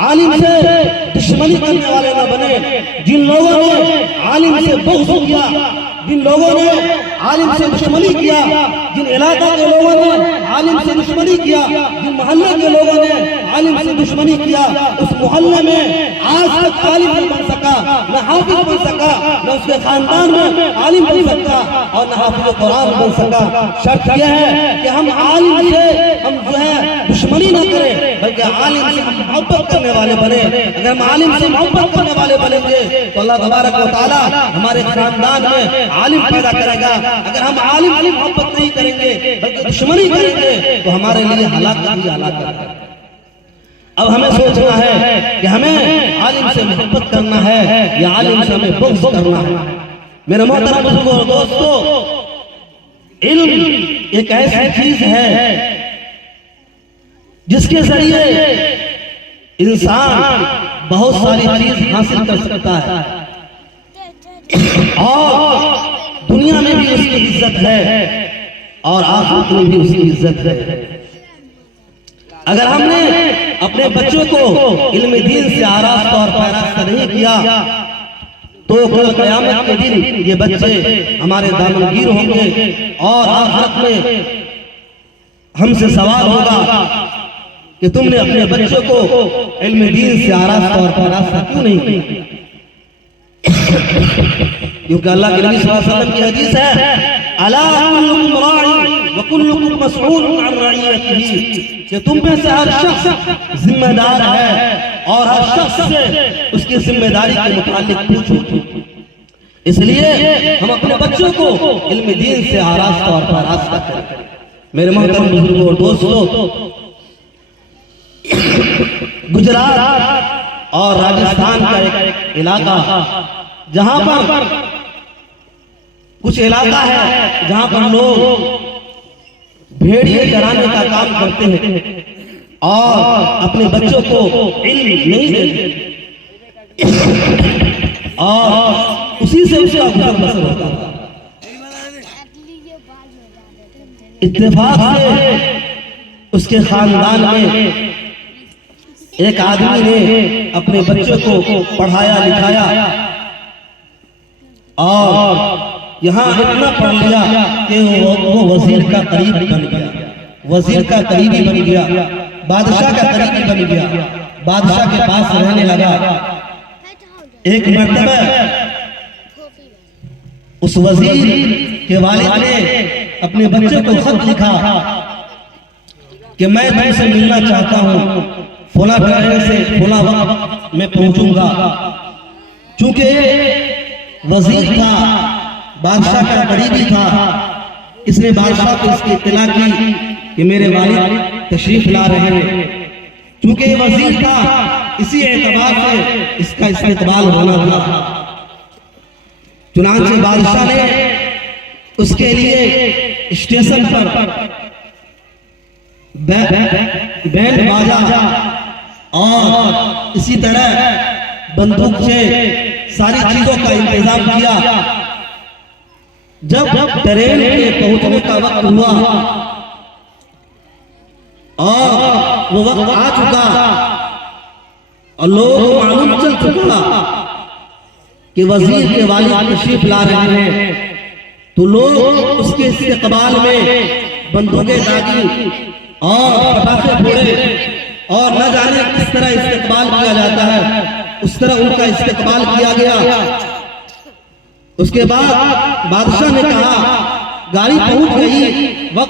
आलिम से दुश्मनी करने वाले न बने। जिन लोगों ने आलिम से बुग़्ज़ किया, जिन लोगों ने आलिम से दुश्मनी किया, जिन इलाका के लोगों ने आलिम से दुश्मनी किया, जिन मोहल्ले के लोगों ने आलिम से दुश्मनी किया, उस मोहल्ले में आज तक आलिम नहीं बन सका, न हाफिज बन सका, न उसके खानदान में आलिम बन सकता और न हाफिज कुरान बन सका। शर्त यह है कि हम आलिम से हम जो है दुश्मनी न करें, बल्कि आलिम से हम मोहब्बत करने वाले बने। अगर हम आलिम से मोहब्बत करने वाले बनेंगे तो अल्लाह तबारक व तआला हमारे खानदान में आलिम पैदा करेगा। अगर हम आलिम से मोहब्बत नहीं करेंगे बल्कि दुश्मनी करेंगे तो हमारे लिए हलाकत ही हलाकत है। अब हमें सोचना है कि हमें आलिम से मोहब्बत करना है या आलिम से हमें बुग़्ज़ करना है। मेरे मोहतरम बुजुर्गों और दोस्तों, इल्म एक ऐसी चीज है जिसके जरिए इंसान बहुत सारी चीज हासिल कर सकता है और दुनिया में भी उसकी इज्जत है और आखिरत में भी उसकी इज्जत है। अगर हमने अपने बच्चों को इल्म दीन से आरास्ता और पैरास्ता नहीं किया तो कल क़यामत के दिन ये बच्चे हमारे दामनगीर होंगे और आखिरत में हमसे सवाल होगा कि तुमने अपने बच्चों को इल्म दीन से आरास्ता और पैरास्ता क्यों नहीं किया। क्योंकि अल्लाह के नबी सल्लल्लाहु अलैहि वसल्लम की हदीस है, अला कुल्लुकुम राइन व कुल्लुकुम मसऊलुन अन रइयतिही, कि तुम में से हर शख्स जिम्मेदार है और हर शख्स से उसकी जिम्मेदारी के मुतालिक पूछो। इसलिए हम अपने बच्चों को इल्म दीन से आरास्ता और पैरास्ता करें। मेरे मोहतरम बुजुर्गों और दोस्तों, गुजरात और राजस्थान का एक इलाका जहां पर कुछ इलाका है जहां पर लोग भेड़िए चराने का काम करते हैं और अपने बच्चों को इल्म नहीं देते और उसी से उसका गुजर बसर होता है। इत्तेफाक से उसके खानदान में एक आदमी ने अपने बच्चों को पढ़ाया लिखाया और यहाँ इतना पढ़ लिया कि वो वजीर का करीब बन गया, वजीर का करीबी बन गया, बादशाह का करीबी बन गया, बादशाह के पास रहने लगा। एक मर्तबा उस वजीर के वालिद ने अपने बच्चे को खत लिखा कि मैं तुमसे मिलना चाहता हूँ, फला टाइम से फला वक्त मैं पहुंचूंगा। चूंकि वजीर था, बादशाह का करीबी था, इसने बादशाह को इसकी इत्तला की कि मेरे वालिद तशरीफ ला रहे हैं। चूंकि वजीर था, इसी एतबार से इसका इस्तकबाल होना था। चुनांचे बादशाह ने उसके लिए स्टेशन पर बैंड बाजा और इसी तरह बंदूक से सारी चीजों का इंतजाम किया। जब ट्रेन के पहुंचने का वक्त हुआ और वो वक्त आ चुका और लोगों को मालूम चल चुका कि वजीर के वालिद तशरीफ ला रहे हैं, तो लोग उसके इस्तकबाल में बंदूकें दागी और पटाखे फोड़े और न जाने किस तरह इस्तकबाल किया जाता है, उस तरह उनका इस्तकबाल किया गया। उसके बाद बादशाह ने कहा गाड़ी पहुंच गई, वक्त